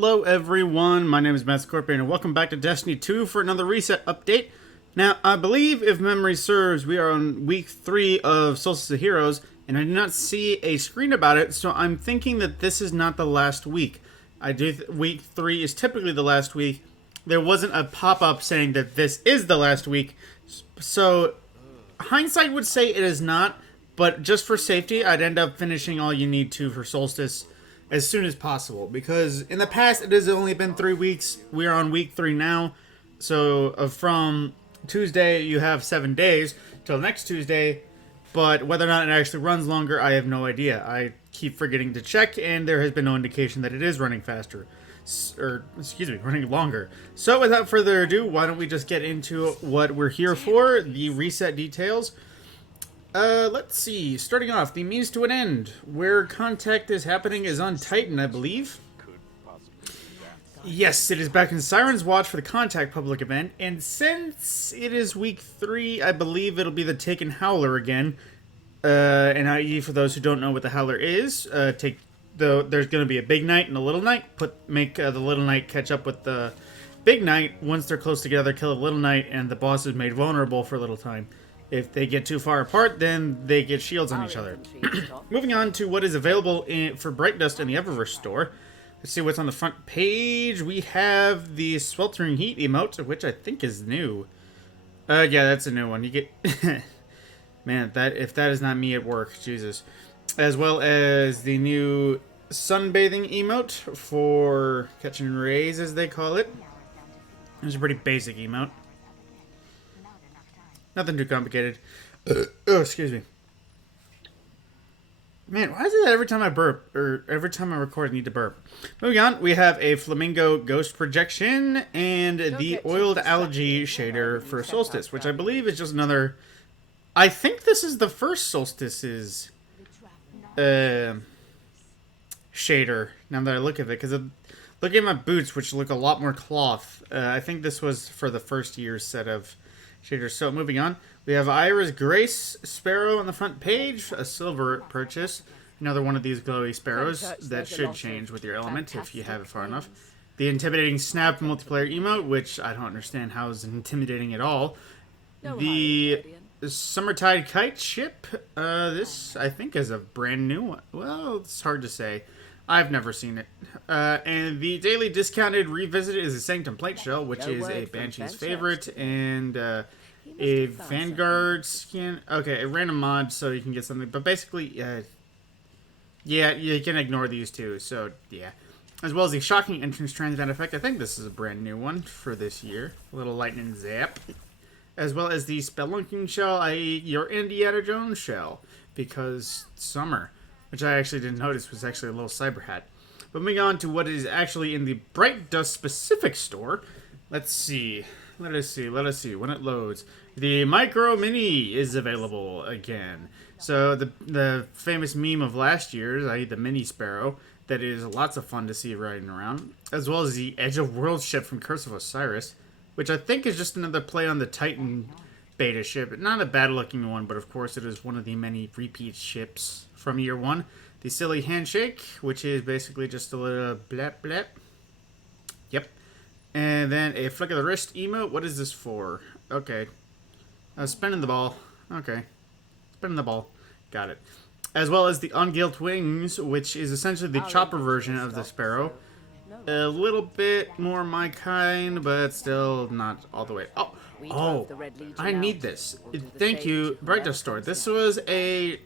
Hello everyone, my name is Matt Scorpion and welcome back to Destiny 2 for another reset update. Now, I believe, if memory serves, we are on week 3 of Solstice of Heroes, and I did not see a screen about it, so I'm thinking that this is not the last week. Week 3 is typically the last week. There wasn't a pop-up saying that this is the last week, so hindsight would say it is not, but just for safety, I'd end up finishing all you need to for Solstice as soon as possible, because in the past it has only been 3 weeks. We are on week 3 now, so from Tuesday you have 7 days till next Tuesday, but whether or not it actually runs longer, I have no idea. I keep forgetting to check, and there has been no indication that it is running faster, or excuse me, running longer. So without further ado, why don't we just get into what we're here for, the reset details. Let's see. Starting off, the means to an end. Where contact is happening is on Titan, I believe. Yes, it is back in Siren's Watch for the Contact public event, and since it is week 3, I believe it'll be the Taken Howler again. And i.e., for those who don't know what the Howler is, there's going to be a big knight and a little knight. Make the little knight catch up with the big knight. Once they're close together, kill the little knight, and the boss is made vulnerable for a little time. If they get too far apart, then they get shields on each other. Moving on to what is available for Bright Dust in the Eververse store. Let's see what's on the front page. We have the Sweltering Heat emote, which I think is new. Yeah, that's a new one. You get... Man, if that is not me at work, Jesus. As well as the new Sunbathing emote for catching rays, as they call it. It's a pretty basic emote. Nothing too complicated. Oh, excuse me. Man, why is it that every time I burp, or every time I record I need to burp? Moving on, we have a Flamingo Ghost Projection, and the Oiled Algae shader for Solstice, which I believe is just another... I think this is the first Solstice's shader, now that I look at it, because look at my boots, which look a lot more cloth. I think this was for the first year's set of shaders. So moving on, we have Iris Grace Sparrow on the front page, a silver purchase. Another one of these glowy sparrows that should change with your element if you have it far enough. The Intimidating Snap multiplayer emote, which I don't understand how is intimidating at all. The Summertide Kite ship. This I think is a brand new one. Well, it's hard to say. I've never seen it. And the daily discounted revisited is a Sanctum Plate Shell, which is a Banshee's favorite, and a Vanguard skin. Okay, a random mod, so you can get something. But basically, yeah, you can ignore these two. So yeah, as well as the Shocking Entrance Transmat effect. I think this is a brand new one for this year. A little lightning zap. As well as the Spelunking Shell, i.e., your Indiana Jones shell, because summer. Which I actually didn't notice was actually a little cyber hat. But moving on to what is actually in the Bright Dust specific store. Let's see. Let us see when it loads. The Micro Mini is available again. So the famous meme of last year's, i.e. the Mini Sparrow, that is lots of fun to see riding around. As well as the Edge of Worlds ship from Curse of Osiris, which I think is just another play on the Titan beta ship. Not a bad looking one, but of course it is one of the many repeat ships from year 1. The Silly Handshake, which is basically just a little blap blap. Yep. And then a Flick of the Wrist emote. What is this for? Okay. Spinning the ball. Okay. Spinning the ball. Got it. As well as the Ungilt Wings, which is essentially the chopper version of the Sparrow. A little bit more my kind, but still not all the way. Oh, I need this. Thank you, Bright Dust Store. This was a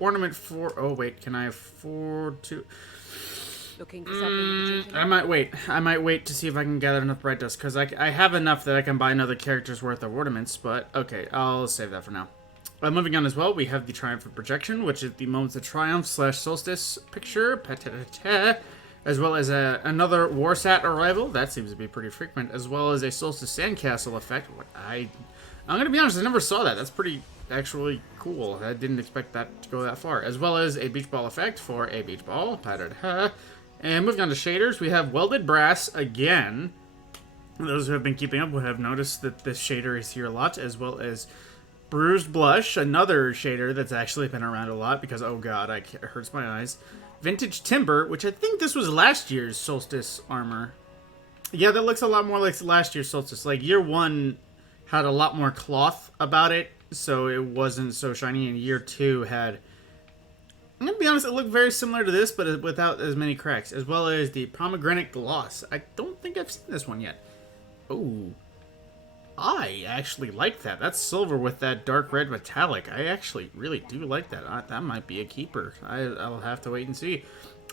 ornament for... Oh, wait, can I afford to... I might wait to see if I can gather enough Bright Dust, because I have enough that I can buy another character's worth of ornaments, but okay, I'll save that for now. Moving on as well, we have the Triumphant Projection, which is the Moments of Triumph / Solstice picture, as well as another Warsat arrival. That seems to be pretty frequent, as well as a Solstice Sandcastle effect. I'm going to be honest, I never saw that. That's pretty actually cool. I didn't expect that to go that far. As well as a Beach Ball effect for a Beach Ball. And moving on to shaders, we have Welded Brass again. Those who have been keeping up will have noticed that this shader is here a lot, as well as Bruised Blush, another shader that's actually been around a lot because, oh god, it hurts my eyes. Vintage Timber, which I think this was last year's Solstice armor. Yeah, that looks a lot more like last year's Solstice. Like, year 1 had a lot more cloth about it, so it wasn't so shiny, and year 2 had... I'm going to be honest, it looked very similar to this, but without as many cracks, as well as the Pomegranate Gloss. I don't think I've seen this one yet. Oh, I actually like that. That's silver with that dark red metallic. I actually really do like that. That might be a keeper. I'll have to wait and see.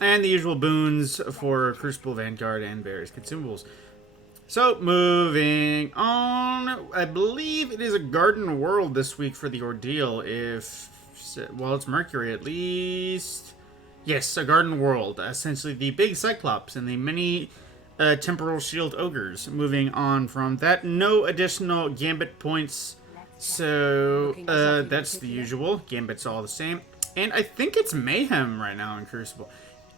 And the usual boons for Crucible, Vanguard, and various consumables. So, moving on. I believe it is a Garden World this week for the Ordeal. Well, it's Mercury at least. Yes, a Garden World. Essentially the big Cyclops and the mini Temporal Shield Ogres. Moving on from that. No additional Gambit points. So, that's the usual. Gambit's all the same. And I think it's Mayhem right now in Crucible.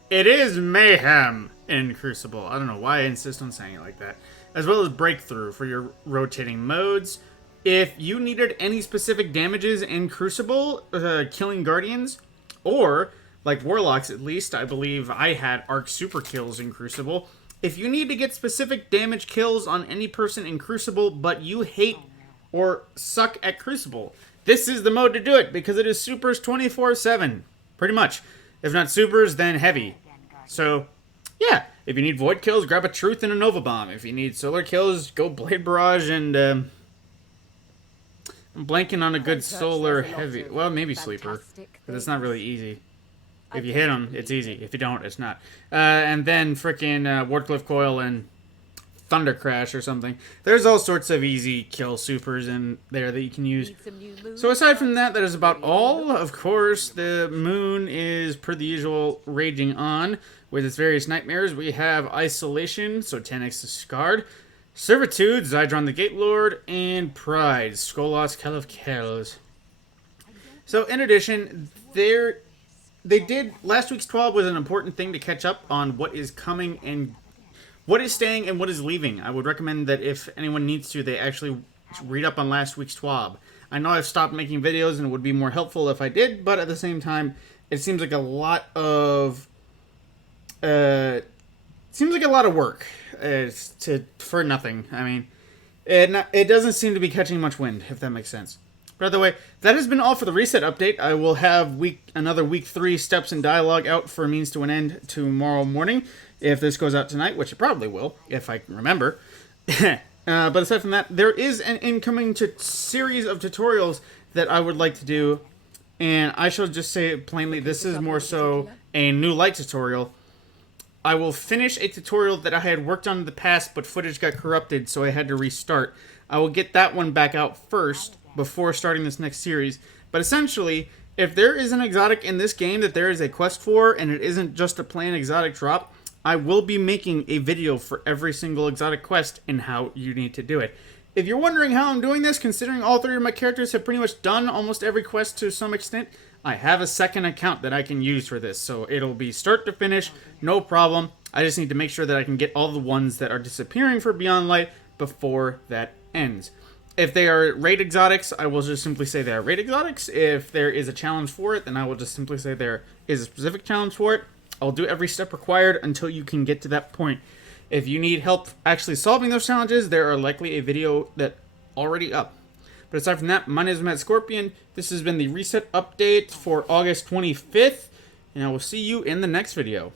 It is Mayhem in Crucible. I don't know why I insist on saying it like that. As well as Breakthrough for your rotating modes. If you needed any specific damages in Crucible, killing Guardians, or, like Warlocks at least, I believe I had Arc Super Kills in Crucible. If you need to get specific damage kills on any person in Crucible, but you hate or suck at Crucible, this is the mode to do it, because it is Supers 24/7. Pretty much. If not Supers, then Heavy. So, yeah. If you need Void kills, grab a Truth and a Nova Bomb. If you need Solar kills, go Blade Barrage and, I'm blanking on a good Solar Heavy. Well, maybe Sleeper. Because it's not really easy. If you hit them, it's easy. If you don't, it's not. And then frickin' Wardcliff Coil and Thunder Crash or something. There's all sorts of easy kill supers in there that you can use. So aside from that, that is about all. Of course, the moon is, per the usual, raging on with its various nightmares. We have Isolation, so 10x Discard, Servitude, Zydron the Gate Lord, and Pride, Skolas, Kell of Kells. So in addition, they did, last week's 12 was an important thing to catch up on what is coming and what is staying and what is leaving. I would recommend that if anyone needs to, they actually read up on last week's TWAB. I know I've stopped making videos and it would be more helpful if I did, but at the same time, it seems like a lot of work for nothing. I mean, it doesn't seem to be catching much wind, if that makes sense. By the way, that has been all for the reset update. I will have another week 3 Steps in Dialogue out for Means to an End tomorrow morning. If this goes out tonight, which it probably will, if I can remember. But aside from that, there is an incoming series of tutorials that I would like to do. And I shall just say it plainly, this is more so a new light tutorial. I will finish a tutorial that I had worked on in the past, but footage got corrupted, so I had to restart. I will get that one back out first before starting this next series. But essentially, if there is an exotic in this game that there is a quest for, and it isn't just a plain exotic drop, I will be making a video for every single exotic quest and how you need to do it. If you're wondering how I'm doing this, considering all 3 of my characters have pretty much done almost every quest to some extent, I have a second account that I can use for this. So it'll be start to finish, no problem. I just need to make sure that I can get all the ones that are disappearing for Beyond Light before that ends. If they are raid exotics, I will just simply say they are raid exotics. If there is a challenge for it, then I will just simply say there is a specific challenge for it. I'll do every step required until you can get to that point. If you need help actually solving those challenges, there are likely a video that already up. But aside from that, my name is Matt Scorpion. This has been the Reset Update for August 25th, and I will see you in the next video.